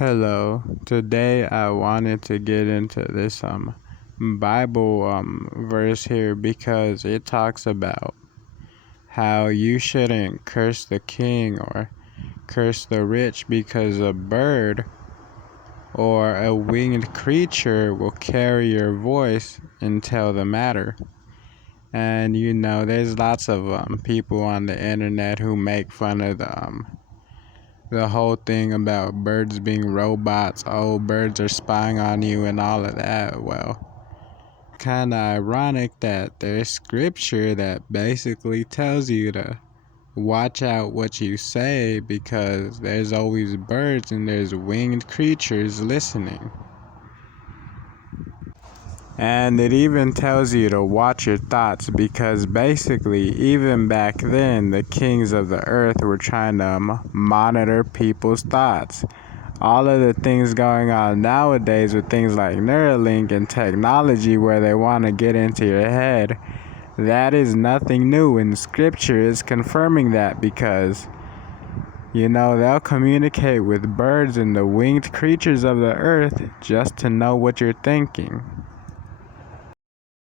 Hello. Today I wanted to get into this Bible verse here because it talks about how you shouldn't curse the king or curse the rich because a bird or a winged creature will carry your voice and tell the matter. And there's lots of people on the internet who make fun of the whole thing about birds being robots. Oh, birds are spying on you and all of that. Well, kind of ironic that there's scripture that basically tells you to watch out what you say because there's always birds and there's winged creatures listening. And it even tells you to watch your thoughts because basically, even back then, the kings of the earth were trying to monitor people's thoughts. All of the things going on nowadays with things like Neuralink and technology where they want to get into your head, that is nothing new, and scripture is confirming that because they'll communicate with birds and the winged creatures of the earth just to know what you're thinking.